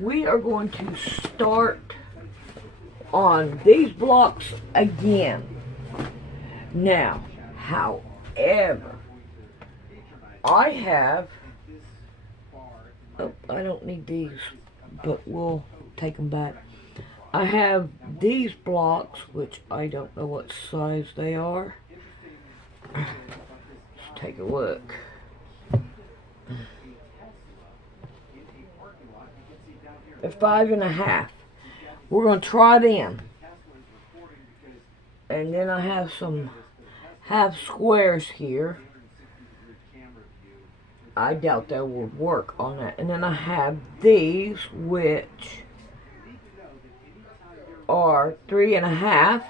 we are going to start on these blocks again. Now, however, I have, oh, I don't need these, but we'll take them back. I have these blocks, which I don't know what size they are. Let's take a look. They're 5.5. We're going to try them. And then I have some half squares here. I doubt that will work on that. And then I have these, which are 3.5.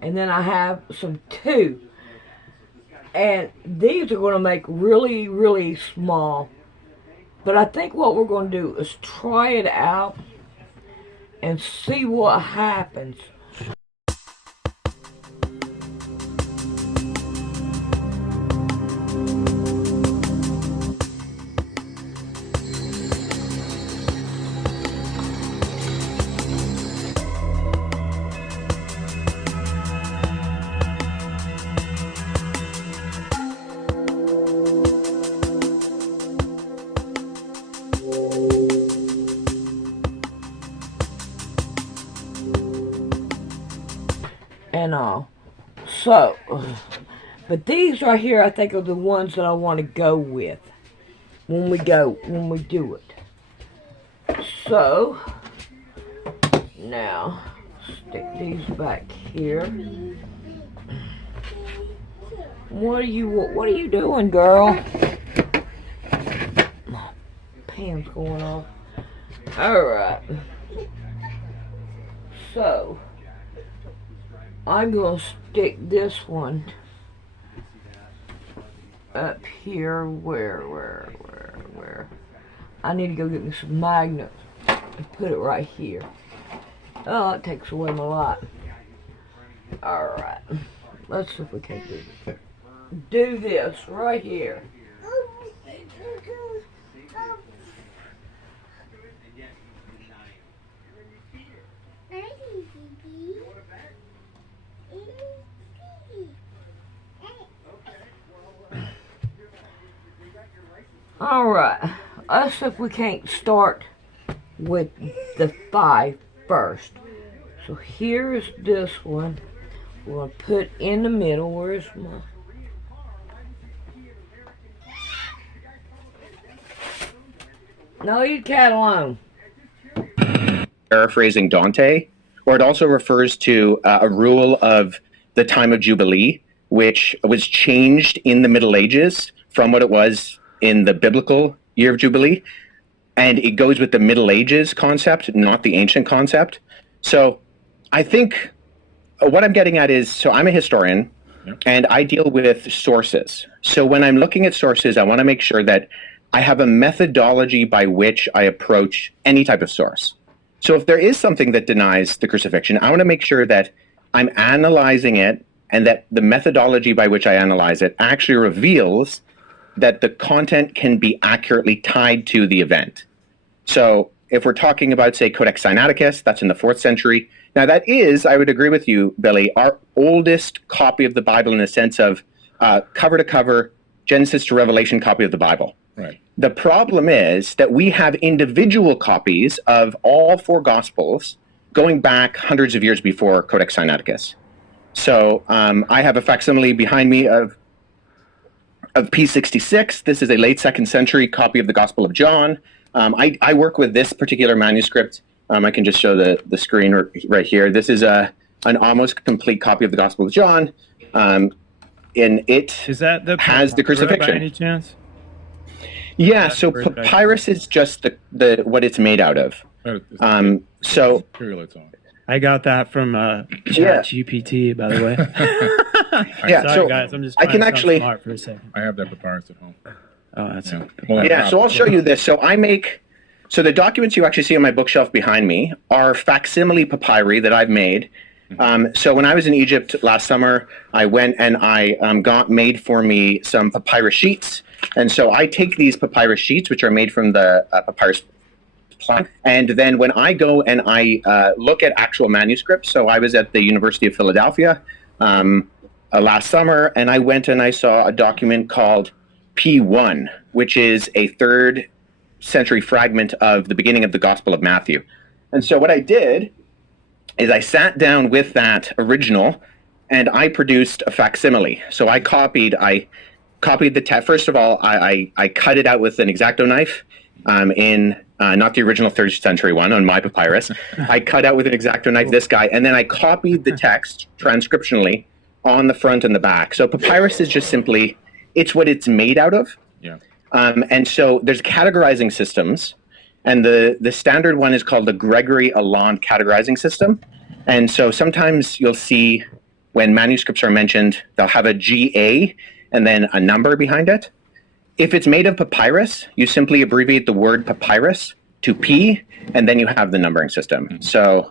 And then I have some 2. And these are going to make really, really small. But I think what we're going to do is try it out and see what happens. And all. So, but these right here I think are the ones that I want to go with when we do it. So, now, stick these back here. What are you doing, girl? My pan's going off. Alright. So, I'm going to stick this one up here. Where? I need to go get me some magnets and put it right here. Oh, it takes away my light. Alright. Let's see if we can do this right here. Alright, let's see if we can't start with the 5 first. So here's this one. We're going to put in the middle. Where's my... No, you cat alone. Paraphrasing Dante, or it also refers to a rule of the time of Jubilee, which was changed in the Middle Ages from what it was in the biblical year of Jubilee, and it goes with the Middle Ages concept, not the ancient concept. So I think what I'm getting at is, so I'm a historian, and I deal with sources. So when I'm looking at sources, I want to make sure that I have a methodology by which I approach any type of source. So if there is something that denies the crucifixion, I want to make sure that I'm analyzing it and that the methodology by which I analyze it actually reveals that the content can be accurately tied to the event. So if we're talking about, say, Codex Sinaiticus, that's in the 4th century. Now that is, I would agree with you, Billy, our oldest copy of the Bible in the sense of cover to cover, Genesis to Revelation copy of the Bible. Right. The problem is that we have individual copies of all 4 Gospels going back hundreds of years before Codex Sinaiticus. So I have a facsimile behind me of P66. This is a late 2nd century copy of the Gospel of John. I work with this particular manuscript. I can just show the screen right here. This is an almost complete copy of the Gospel of John. And it has the crucifixion. By any chance? Yeah, so papyrus is just the what it's made out of. So I got that from ChatGPT, by the way. Yeah, sorry, so guys, I'm just I can to sound actually. smart for a second. I have that papyrus at home. Oh, that's Yeah, so I'll show you this. So so the documents you actually see on my bookshelf behind me are facsimile papyri that I've made So when I was in Egypt last summer, I went and I got made for me some papyrus sheets. And so I take these papyrus sheets, which are made from the papyrus plant, and then when I go and I look at actual manuscripts, so I was at the University of Philadelphia last summer, and I went and I saw a document called P1, which is a 3rd century fragment of the beginning of the Gospel of Matthew. And so what I did is I sat down with that original and I produced a facsimile. So I copied the text. First of all, I cut it out with an X-Acto knife in not the original 3rd century one on my papyrus. I cut out with an X-Acto knife this guy, and then I copied the text transcriptionally on the front and the back. So papyrus is just simply, it's what it's made out of. Yeah. And so there's categorizing systems, and the standard one is called the Gregory Alland categorizing system. And so sometimes you'll see when manuscripts are mentioned, they'll have a GA and then a number behind it. If it's made of papyrus, you simply abbreviate the word papyrus to P, and then you have the numbering system. Mm-hmm.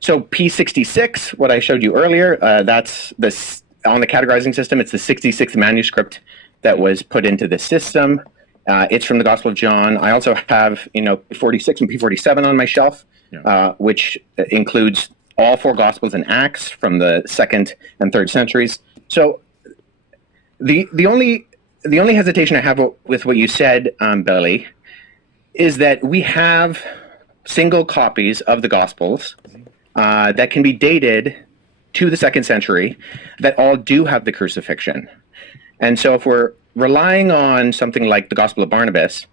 So P66, what I showed you earlier, that's this on the categorizing system. It's the 66th manuscript that was put into the system. It's from the Gospel of John. I also have, P46 and P47 on my shelf, which includes all 4 Gospels and Acts from the 2nd and 3rd centuries. So the only hesitation I have with what you said, Billy, is that we have single copies of the Gospels that can be dated to the 2nd century that all do have the crucifixion. And so if we're relying on something like the Gospel of Barnabas,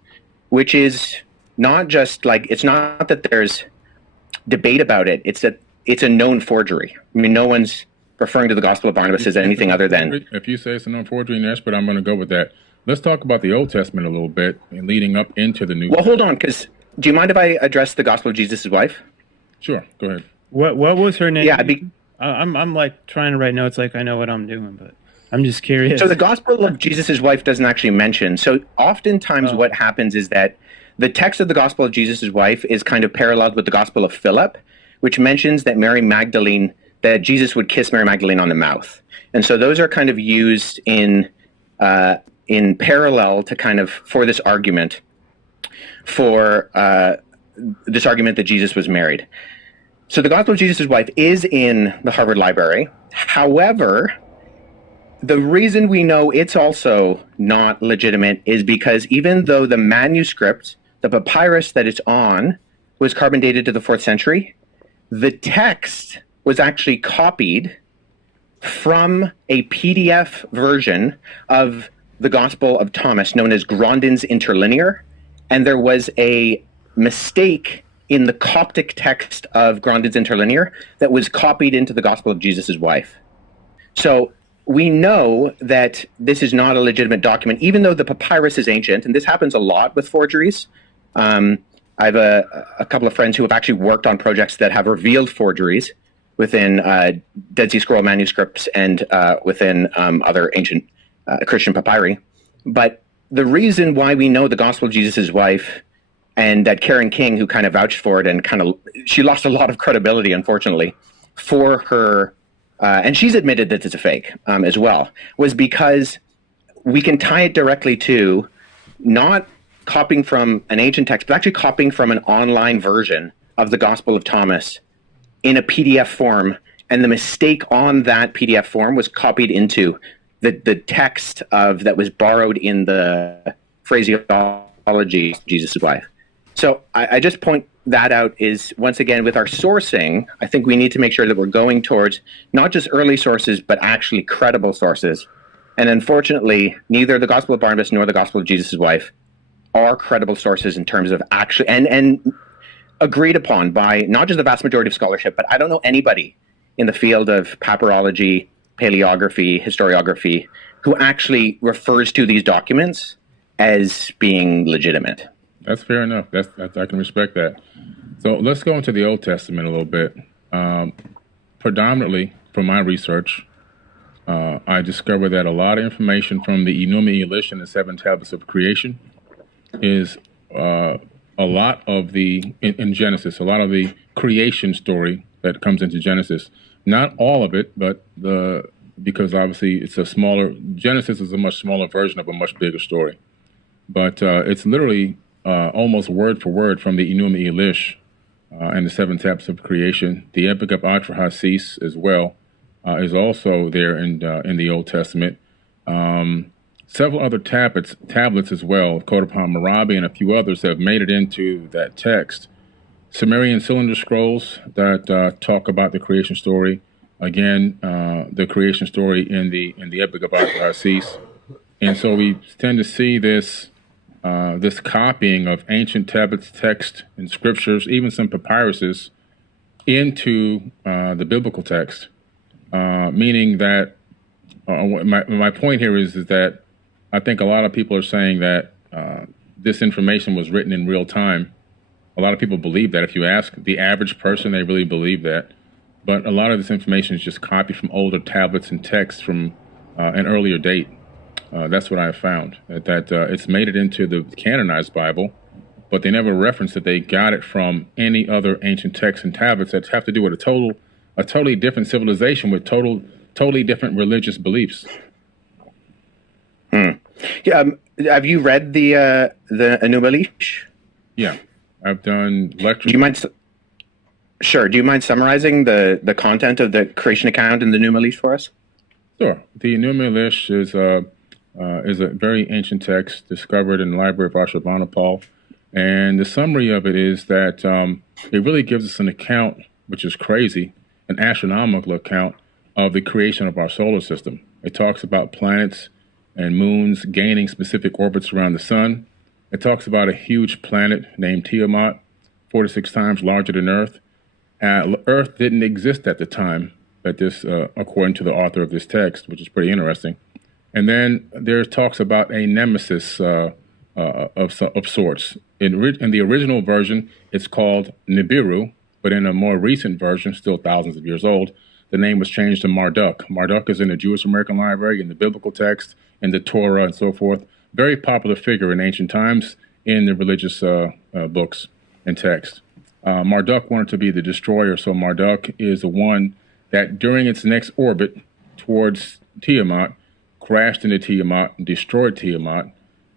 which is not just like, it's not that there's debate about it, it's that it's a known forgery. I mean, no one's referring to the Gospel of Barnabas as anything other than... If you say it's a known forgery, yes, but I'm going to go with that. Let's talk about the Old Testament a little bit and leading up into the New Well, hold on, because do you mind if I address the Gospel of Jesus' wife? Sure, go ahead. What was her name? Yeah, I'm like trying to write notes like I know what I'm doing, but I'm just curious. So the Gospel of Jesus' wife doesn't actually mention. So oftentimes what happens is that the text of the Gospel of Jesus' wife is kind of paralleled with the Gospel of Philip, which mentions that that Jesus would kiss Mary Magdalene on the mouth. And so those are kind of used in parallel to kind of, for this argument that Jesus was married. So the Gospel of Jesus' wife is in the Harvard Library. However, the reason we know it's also not legitimate is because even though the manuscript, the papyrus that it's on, was carbon dated to the 4th century, the text was actually copied from a PDF version of the Gospel of Thomas known as Grandin's Interlinear, and there was a mistake in the Coptic text of Grandin's Interlinear that was copied into the Gospel of Jesus' wife. So we know that this is not a legitimate document, even though the papyrus is ancient, and this happens a lot with forgeries. I have a couple of friends who have actually worked on projects that have revealed forgeries within Dead Sea Scroll manuscripts and within other ancient Christian papyri. But the reason why we know the Gospel of Jesus' wife, and that Karen King, who kind of vouched for it and she lost a lot of credibility, unfortunately, for her, and she's admitted that it's a fake as well, was because we can tie it directly to not copying from an ancient text, but actually copying from an online version of the Gospel of Thomas in a PDF form, and the mistake on that PDF form was copied into the text that was borrowed in the phraseology of Jesus' wife. So I just point that out is, once again, with our sourcing, I think we need to make sure that we're going towards not just early sources, but actually credible sources. And unfortunately, neither the Gospel of Barnabas nor the Gospel of Jesus' wife are credible sources in terms of actually, and agreed upon by not just the vast majority of scholarship, but I don't know anybody in the field of papyrology, paleography, historiography, who actually refers to these documents as being legitimate. That's fair enough. I can respect that. So let's go into the Old Testament a little bit. Predominantly, from my research, I discovered that a lot of information from the Enuma Elish and the 7 Tablets of Creation is a lot of in Genesis, a lot of the creation story that comes into Genesis Not all of it, but because obviously it's a smaller, Genesis is a much smaller version of a much bigger story. But it's literally almost word for word from the Enuma Elish and the seven tablets of creation. The Epic of Atrahasis as well is also there in the Old Testament. Several other tablets as well, Code of Hammurabi and a few others have made it into that text. Sumerian cylinder scrolls that talk about the creation story. Again, the creation story in the Epic of Atrahasis. And so we tend to see this copying of ancient tablets, text, and scriptures, even some papyruses, into the biblical text. Meaning that my point here is that I think a lot of people are saying that this information was written in real time. A lot of people believe that. If you ask the average person, they really believe that. But a lot of this information is just copied from older tablets and texts from an earlier date. That's what I have found, that it's made it into the canonized Bible, but they never reference that they got it from any other ancient texts and tablets that have to do with a totally different civilization with totally different religious beliefs. Yeah, have you read the Enuma Elish? Yeah, I've done lectures. Do you mind? Sure. Do you mind summarizing the content of the creation account in the Enuma Elish for us? Sure. The Enuma Elish is a very ancient text discovered in the Library of Ashurbanipal, and the summary of it is that it really gives us an account, which is crazy, an astronomical account of the creation of our solar system. It talks about planets and moons gaining specific orbits around the sun. It talks about a huge planet named Tiamat, 46 times larger than Earth. Earth didn't exist at the time that this, according to the author of this text, which is pretty interesting. And then there talks about a nemesis of sorts. In the original version, it's called Nibiru, but in a more recent version, still thousands of years old, the name was changed to Marduk. Marduk is in the Jewish American Library, in the biblical text, in the Torah, and so forth. Very popular figure in ancient times in the religious books and texts. Marduk wanted to be the destroyer, so Marduk is the one that during its next orbit towards Tiamat, crashed into Tiamat and destroyed Tiamat.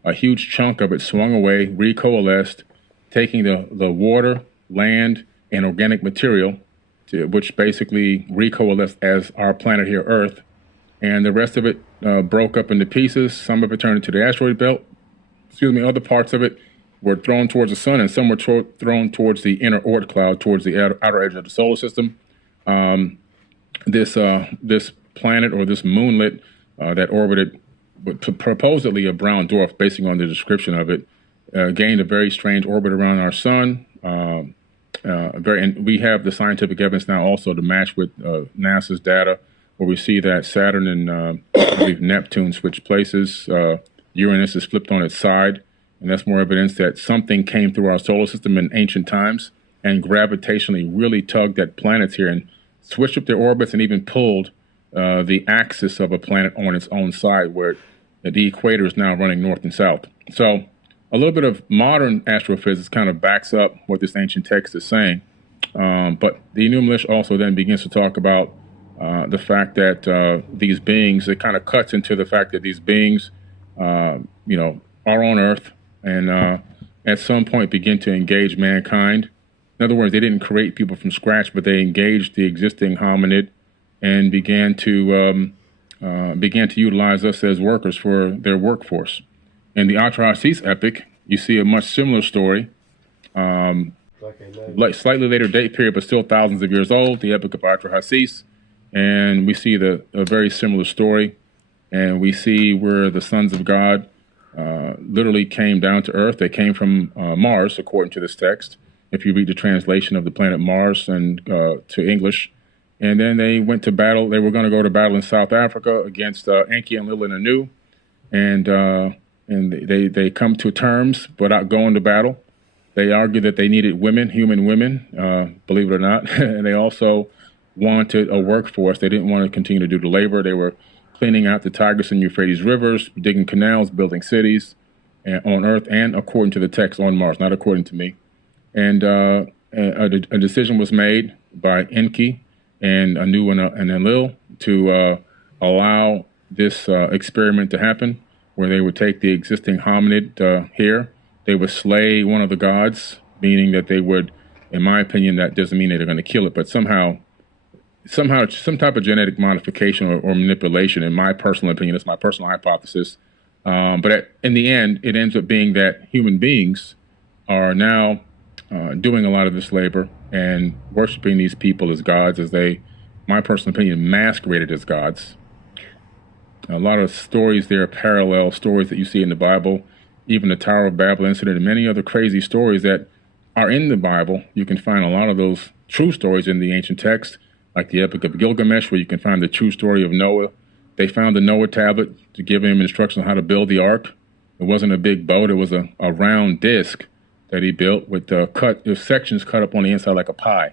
A huge chunk of it swung away, recoalesced, taking the water, land, and organic material, which basically recoalesced as our planet here, Earth. And the rest of it broke up into pieces. Some of it turned into the asteroid belt. Other parts of it were thrown towards the sun, and some were thrown towards the inner Oort cloud, towards the outer edge of the solar system. This planet, or this moonlet that orbited supposedly a brown dwarf, basing on the description of it, gained a very strange orbit around our sun. And we have the scientific evidence now also to match with NASA's data, where we see that Saturn and I believe Neptune switch places. Uranus is flipped on its side, and that's more evidence that something came through our solar system in ancient times and gravitationally really tugged at planets here and switched up their orbits and even pulled the axis of a planet on its own side, where the equator is now running north and south. So a little bit of modern astrophysics kind of backs up what this ancient text is saying. But the Enuma Elish also then begins to talk about the fact that these beings, it kind of cuts into the fact that these beings, are on Earth and at some point begin to engage mankind. In other words, they didn't create people from scratch, but they engaged the existing hominid and began to utilize us as workers for their workforce. In the Atrahasis epic, you see a much similar story, slightly later date period, but still thousands of years old, the Epic of Atrahasis, and we see a very similar story, and we see where the sons of God literally came down to Earth. They came from Mars, according to this text, if you read the translation of the planet Mars and to English. And then they went to battle. They were going to go to battle in South Africa against Enki and Enlil and Anu, and they come to terms without going to battle. They argue that they needed women, human women, believe it or not, and they also wanted a workforce. They didn't want to continue to do the labor. They were cleaning out the Tigris and Euphrates rivers, digging canals, building cities on Earth, and according to the text on Mars, not according to me. And a decision was made by Enki and Anu and Enlil to allow this experiment to happen, where they would take the existing hominid here, they would slay one of the gods, meaning that they would, in my opinion, that doesn't mean that they're going to kill it, but somehow some type of genetic modification or manipulation, in my personal opinion, that's my personal hypothesis. But in the end, it ends up being that human beings are now doing a lot of this labor and worshiping these people as gods, as they, my personal opinion, masqueraded as gods. A lot of stories there, parallel stories that you see in the Bible, even the Tower of Babel incident and many other crazy stories that are in the Bible. You can find a lot of those true stories in the ancient text, like the Epic of Gilgamesh, where you can find the true story of Noah. They found the Noah tablet to give him instructions on how to build the ark. It wasn't a big boat. It was a round disc that he built with sections cut up on the inside like a pie.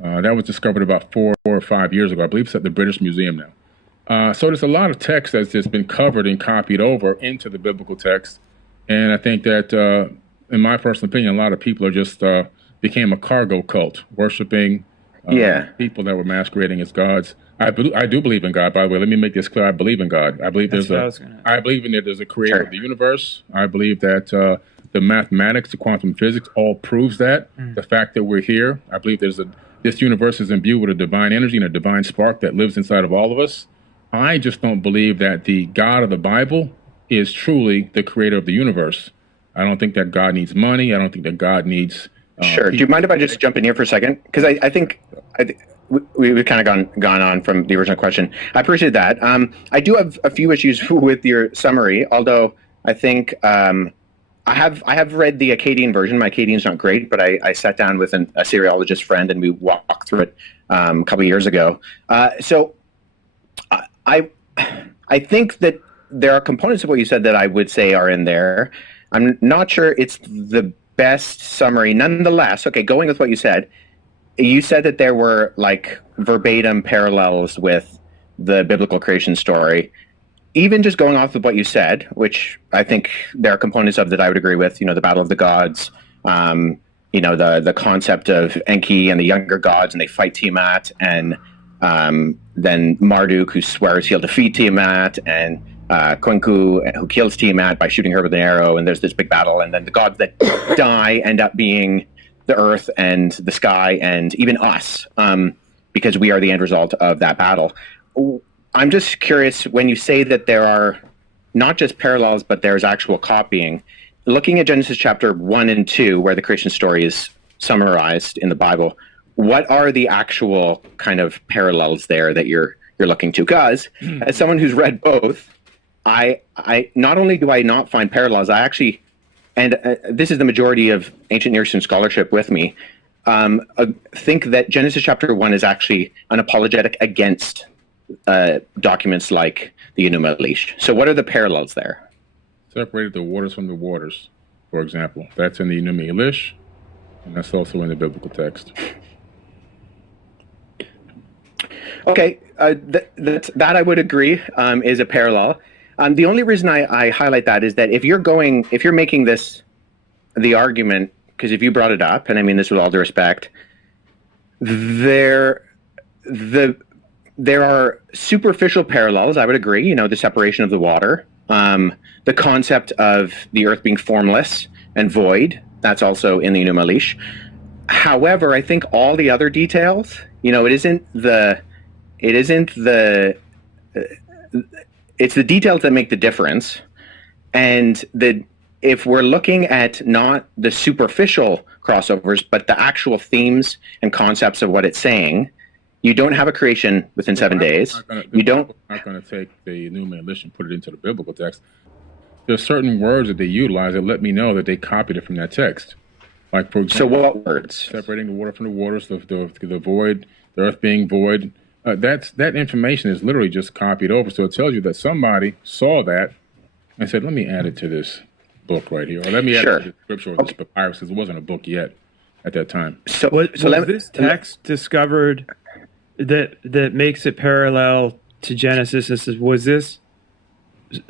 That was discovered about 4 or 5 years ago. I believe it's at the British Museum now. So there's a lot of text that's just been covered and copied over into the biblical text. And I think that, in my personal opinion, a lot of people are just became a cargo cult, worshiping people that were masquerading as gods. I do believe in God, by the way. Let me make this clear. I believe in God. I believe there's a creator of the universe. I believe that the mathematics, the quantum physics, all proves that. The fact that we're here, I believe this universe is imbued with a divine energy and a divine spark that lives inside of all of us. I just don't believe that the God of the Bible is truly the creator of the universe. I don't think that God needs money. I don't think that God needs... Sure. Do you mind if I just jump in here for a second? Because I think we've kind of gone on from the original question. I appreciate that. I do have a few issues with your summary, although I think I have read the Akkadian version. My Akkadian's not great, but I sat down with a Syriologist friend and we walked through it a couple of years ago. So I think that there are components of what you said that I would say are in there. I'm not sure it's the best summary. Nonetheless, okay, going with what you said that there were like verbatim parallels with the biblical creation story. Even just going off of what you said, which I think there are components of that I would agree with, the Battle of the Gods, the concept of Enki and the younger gods, and they fight Tiamat, and then Marduk, who swears he'll defeat Tiamat, and Kwenku, who kills Tiamat by shooting her with an arrow, and there's this big battle, and then the gods that die end up being the earth and the sky and even us, because we are the end result of that battle. I'm just curious, when you say that there are not just parallels, but there's actual copying, looking at Genesis chapter 1 and 2, where the creation story is summarized in the Bible, what are the actual kind of parallels there that you're looking to? Because as someone who's read both, I not only do I not find parallels, I actually, and this is the majority of ancient Near Eastern scholarship with me, think that Genesis chapter 1 is actually an apologetic against documents like the Enuma Elish. So what are the parallels there? Separated the waters from the waters, for example. That's in the Enuma Elish, and that's also in the biblical text. Okay, that I would agree is a parallel. The only reason I highlight that is that if you're making this the argument, because if you brought it up, and I mean this with all due respect, there are superficial parallels. I would agree. The separation of the water, the concept of the earth being formless and void. That's also in the Enuma Elish. However, I think all the other details, it's the details that make the difference. And if we're looking at not the superficial crossovers, but the actual themes and concepts of what it's saying, you don't have a creation within 7 days. I'm not going to take the Enuma Elish and put it into the biblical text. There's certain words that they utilize that let me know that they copied it from that text. Like, for example, so what words? Separating the water from the waters, the void, the earth being void. That information is literally just copied over. So it tells you that somebody saw that and said, let me add it to this book right here. Or let me add it to the scripture or this papyrus, because it wasn't a book yet at that time. Was this text discovered that makes it parallel to Genesis? Was this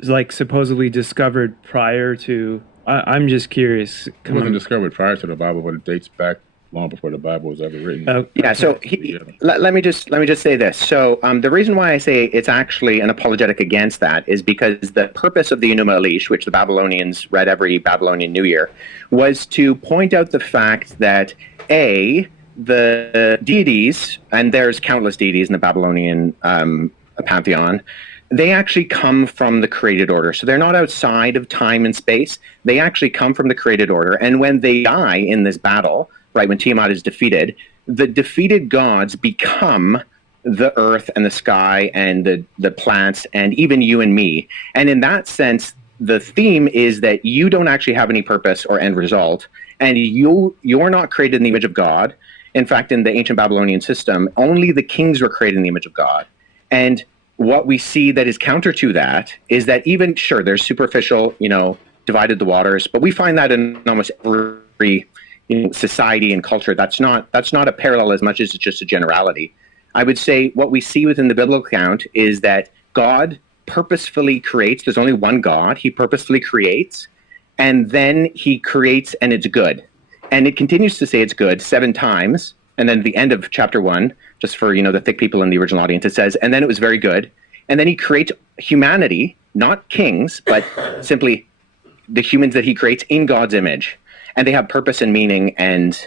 like supposedly discovered prior to... I'm just curious. It wasn't discovered prior to the Bible, but it dates back long before the Bible was ever written. Yeah, so let me just say this. So the reason why I say it's actually an apologetic against that is because the purpose of the Enuma Elish, which the Babylonians read every Babylonian New Year, was to point out the fact that the deities, and there's countless deities in the Babylonian pantheon, they actually come from the created order. So they're not outside of time and space. They actually come from the created order. And when they die in this battle, right, when Tiamat is defeated, the defeated gods become the earth and the sky and the plants and even you and me. And in that sense, the theme is that you don't actually have any purpose or end result, and you're not created in the image of God. In fact, in the ancient Babylonian system, only the kings were created in the image of God. And what we see that is counter to that is that even, sure, there's superficial, divided the waters, but we find that in almost every society and culture. That's not a parallel as much as it's just a generality. I would say what we see within the biblical account is that God purposefully creates. There's only one God. He purposefully creates, and then he creates, and it's good. And it continues to say it's good 7 times. And then at the end of chapter 1, just for the thick people in the original audience, it says, and then it was very good. And then he creates humanity, not kings, but simply the humans that he creates in God's image. And they have purpose and meaning, and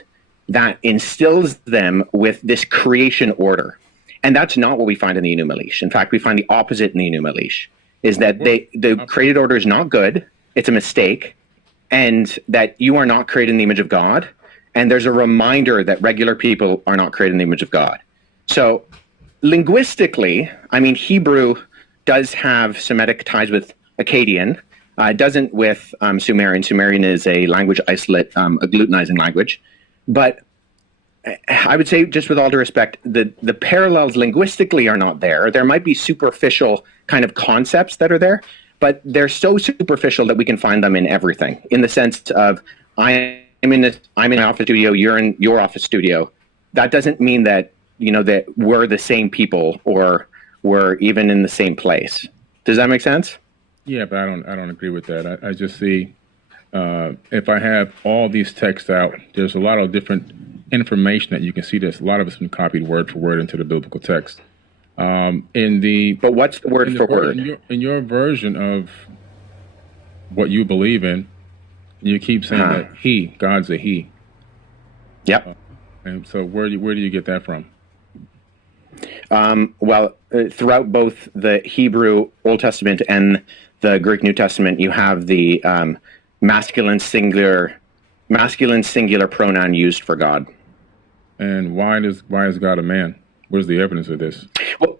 that instills them with this creation order. And that's not what we find in the Enuma Elish. In fact, we find the opposite in the Enuma Elish, is that the created order is not good, it's a mistake, and that you are not created in the image of God. And there's a reminder that regular people are not created in the image of God. So linguistically, Hebrew does have Semitic ties with Akkadian. It doesn't with Sumerian. Sumerian is a language isolate, a glutenizing language. But I would say, just with all due respect, the parallels linguistically are not there. There might be superficial kind of concepts that are there, but they're so superficial that we can find them in everything, in the sense of I'm in my office studio, you're in your office studio. That doesn't mean that that we're the same people or we're even in the same place. Does that make sense? Yeah, but I don't agree with that. I just see if I have all these texts out, there's a lot of different information that you can see. There's a lot of it's been copied word for word into the biblical text. But what's the word for word? In your version of what you believe in, you keep saying that God's a he. Yep. And so where do you get that from? Throughout both the Hebrew Old Testament and the Greek New Testament, you have the masculine singular pronoun used for God. And why is God a man? Where's the evidence of this? Well,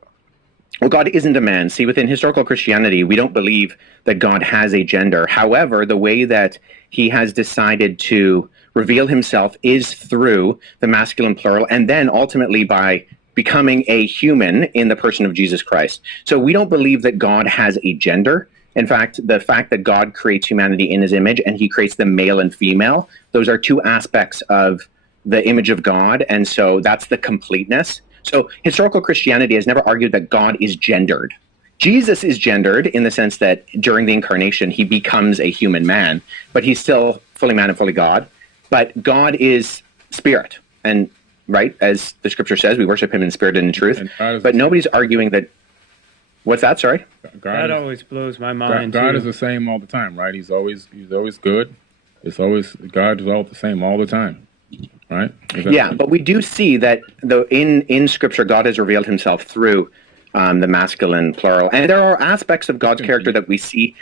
God isn't a man. See, within historical Christianity, we don't believe that God has a gender. However, the way that he has decided to reveal himself is through the masculine plural, and then ultimately by becoming a human in the person of Jesus Christ. So we don't believe that God has a gender. In fact, the fact that God creates humanity in his image and he creates them male and female, those are two aspects of the image of God, and so that's the completeness. So historical Christianity has never argued that God is gendered. Jesus is gendered in the sense that during the incarnation, he becomes a human man, but he's still fully man and fully God. But God is spirit, and right, as the scripture says, we worship him in spirit and in truth. But nobody's arguing that. What's that? Sorry? That always blows my mind. God is the same all the time, right? He's always good. God is all the same all the time. Right? Yeah, but we do see that in Scripture, God has revealed himself through the masculine plural. And there are aspects of God's character that we see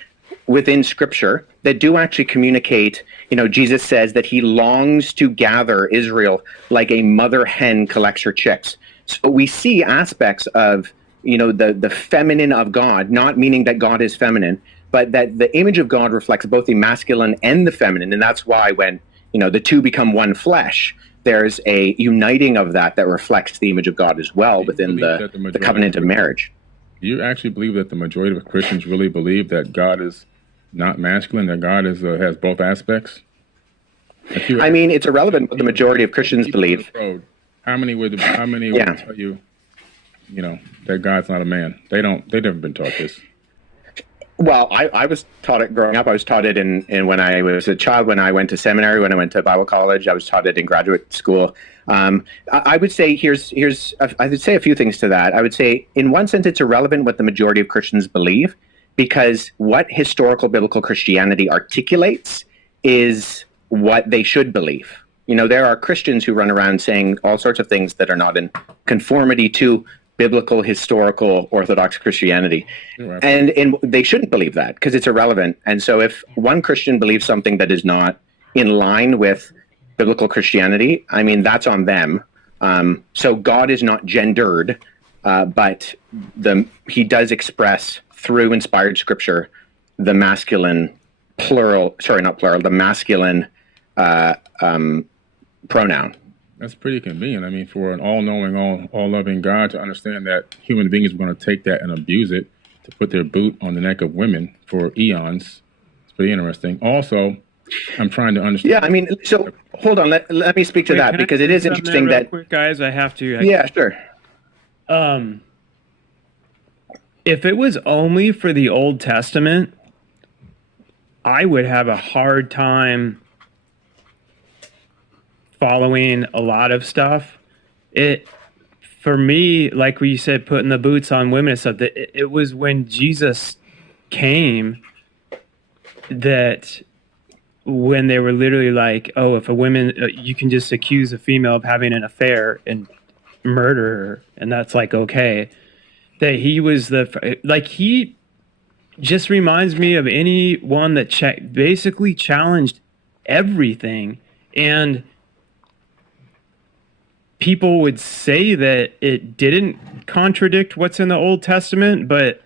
within Scripture that do actually communicate. Jesus says that he longs to gather Israel like a mother hen collects her chicks. So we see aspects of the feminine of God, not meaning that God is feminine, but that the image of God reflects both the masculine and the feminine. And that's why when the two become one flesh, there's a uniting of that reflects the image of God as well within the covenant of marriage. Do you actually believe that the majority of Christians really believe that God is not masculine, that God has both aspects? It's irrelevant what the majority of Christians believe. How many would tell you, that God's not a man? They've never been taught this. Well, I was taught it growing up. I was taught it in when I was a child, when I went to seminary, when I went to Bible college. I was taught it in graduate school. I would say I would say a few things to that. I would say, in one sense, it's irrelevant what the majority of Christians believe, because what historical biblical Christianity articulates is what they should believe. You know, there are Christians who run around saying all sorts of things that are not in conformity to biblical, historical, Orthodox Christianity. Right. And they shouldn't believe that, because it's irrelevant. And so if one Christian believes something that is not in line with biblical Christianity, I mean, that's on them. So God is not gendered, but he does express through inspired scripture the masculine the masculine pronoun. That's pretty convenient. I mean, for an all-knowing, all-loving God to understand that human beings are going to take that and abuse it to put their boot on the neck of women for eons. It's pretty interesting. Also, I'm trying to understand. Yeah, I mean, so hold on. Let me speak to that, because it is interesting that. Quick, guys, I have to. Yeah, sure. If it was only for the Old Testament, I would have a hard time following a lot of stuff. For me, like we said, putting the boots on women and stuff, it was when Jesus came that when they were literally like, oh, if a woman, you can just accuse a female of having an affair and murder her, and that's like okay. That he was he just reminds me of anyone that basically challenged everything. And people would say that it didn't contradict what's in the Old Testament, but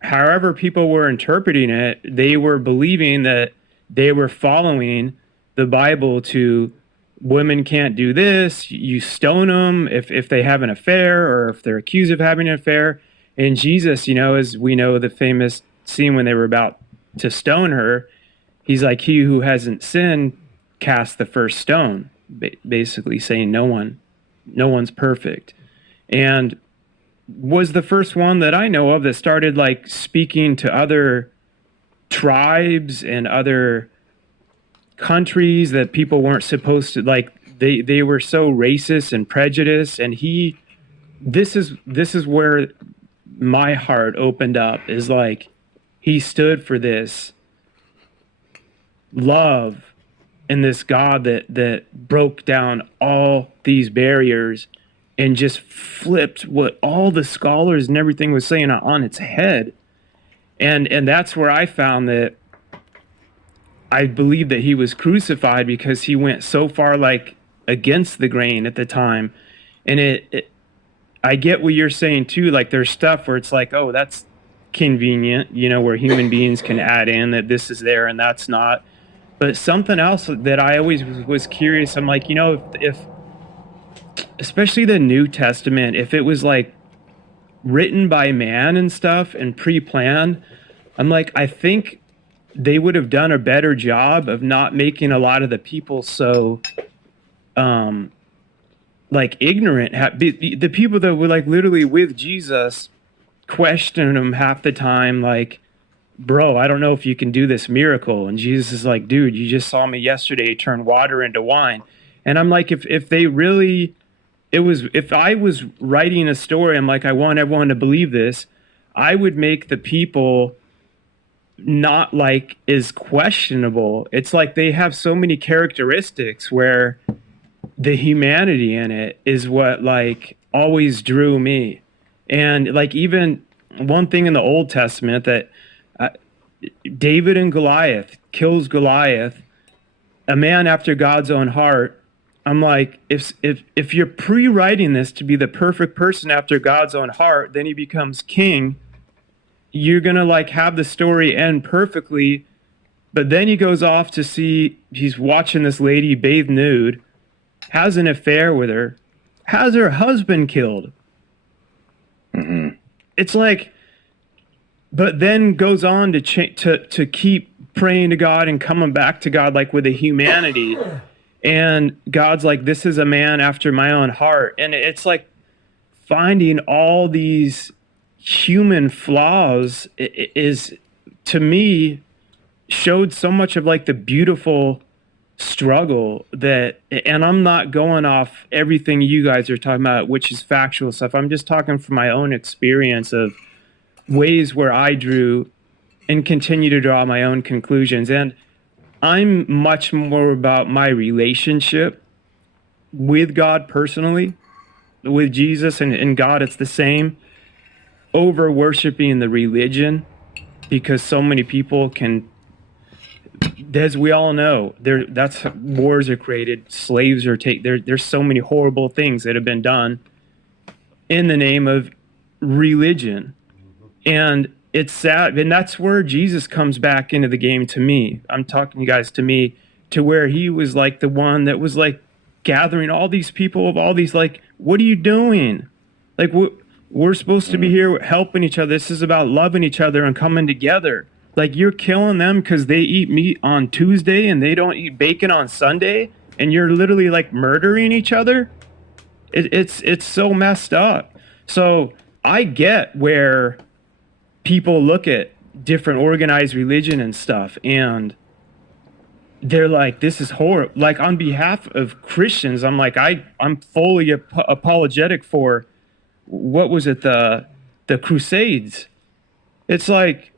however people were interpreting it, they were believing that they were following the Bible to women can't do this, you stone them if they have an affair or if they're accused of having an affair. And Jesus, you know, as we know the famous scene when they were about to stone her, he's like, he who hasn't sinned cast the first stone, basically saying no one's perfect. And was the first one that I know of that started like speaking to other tribes and other countries that people weren't supposed to, like they were so racist and prejudiced. And this is where my heart opened up, is like he stood for this love and this God that broke down all these barriers and just flipped what all the scholars and everything was saying on its head. And that's where I found that I believe that he was crucified, because he went so far like against the grain at the time. And I get what you're saying too. Like there's stuff where it's like, oh, that's convenient, you know, where human beings can add in that this is there and that's not. But something else that I always was curious, I'm like, you know, if especially the New Testament, if it was like written by man and stuff and pre-planned, I'm like, I think they would have done a better job of not making a lot of the people so like ignorant. The people that were like literally with Jesus questioning him half the time, like, bro, I don't know if you can do this miracle. And Jesus is like, dude, you just saw me yesterday turn water into wine. And I'm like, if they really, if I was writing a story, I'm like, I want everyone to believe this, I would make the people not like is questionable. It's like they have so many characteristics where the humanity in it is what like always drew me. And like even one thing in the Old Testament that David and Goliath kills Goliath, a man after God's own heart. I'm like, if you're pre-writing this to be the perfect person after God's own heart, then he becomes king. You're gonna like have the story end perfectly, but then he goes off to see, he's watching this lady bathe nude, has an affair with her, has her husband killed. Mm-hmm. It's like, but then goes on to keep praying to God and coming back to God like with a humanity. And God's like, this is a man after my own heart. And it's like finding all these human flaws is to me, showed so much of like the beautiful struggle that, and I'm not going off everything you guys are talking about, which is factual stuff. I'm just talking from my own experience of ways where I drew and continue to draw my own conclusions. And I'm much more about my relationship with God personally, with Jesus and God. It's the same, over worshiping the religion, because so many people can, as we all know, that's wars are created, slaves are taken. There's so many horrible things that have been done in the name of religion, and it's sad. And that's where Jesus comes back into the game to me. I'm talking you guys to me, to where he was like the one that was like gathering all these people of all these, like, what are you doing? Like, we're supposed to be here helping each other. This is about loving each other and coming together. Like, you're killing them because they eat meat on Tuesday and they don't eat bacon on Sunday, and you're literally like murdering each other. It's so messed up. So I get where people look at different organized religion and stuff, and they're like, this is horrible. Like, on behalf of Christians, I'm like, I'm fully apologetic for, what was it, the Crusades. It's like,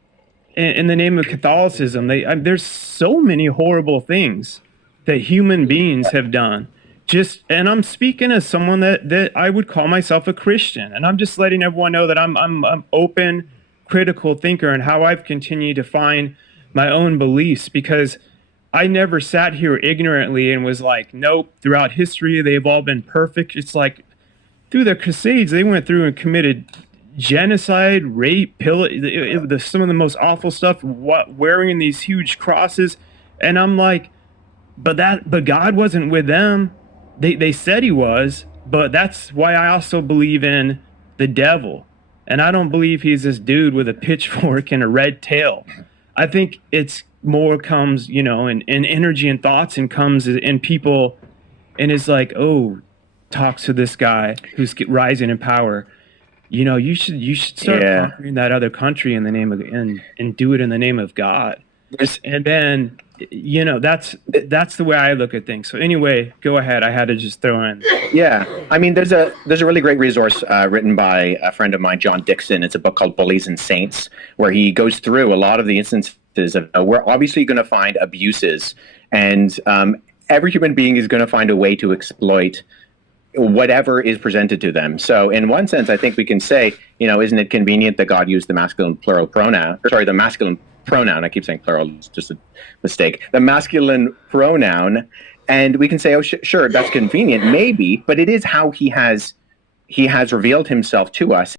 in the name of Catholicism, there's so many horrible things that human beings have done. And I'm speaking as someone that I would call myself a Christian, and I'm just letting everyone know that I'm open, critical thinker, and how I've continued to find my own beliefs, because I never sat here ignorantly and was like, nope, throughout history they've all been perfect. It's like, through the Crusades, they went through and committed genocide, rape, some of the most awful stuff, wearing these huge crosses. And I'm like, but God wasn't with them. They said he was, but that's why I also believe in the devil. And I don't believe he's this dude with a pitchfork and a red tail. I think it's more comes, in energy and thoughts, and comes in people, and is like, oh, talks to this guy who's rising in power. You should start conquering that other country in the name of, and do it in the name of God. And then, that's the way I look at things. So anyway, go ahead. I had to just throw in. Yeah, I mean, there's a really great resource written by a friend of mine, John Dixon. It's a book called Bullies and Saints, where he goes through a lot of the instances of where obviously you're going to find abuses, and every human being is going to find a way to exploit whatever is presented to them. So in one sense, I think we can say, isn't it convenient that God used the masculine plural pronoun, the masculine pronoun, I keep saying plural, it's just a mistake, the masculine pronoun, and we can say, oh, sure, that's convenient, maybe, but it is how he has revealed himself to us.